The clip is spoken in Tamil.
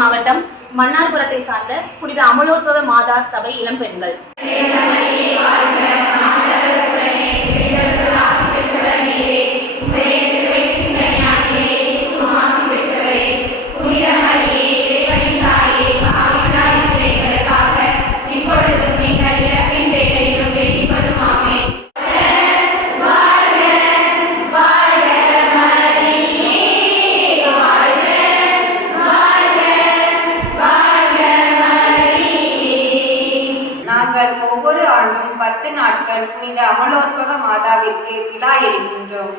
மாவட்டம் மன்னார்புரத்தை சார்ந்த புனித அமலோத்பவ மாதா சபை இளம்பெண்கள். ஒவ்வொரு ஆண்டும் பத்து நாட்கள் புனித அமலோற்பவ மாதாவிற்கு விழா எடுக்கின்றோம்.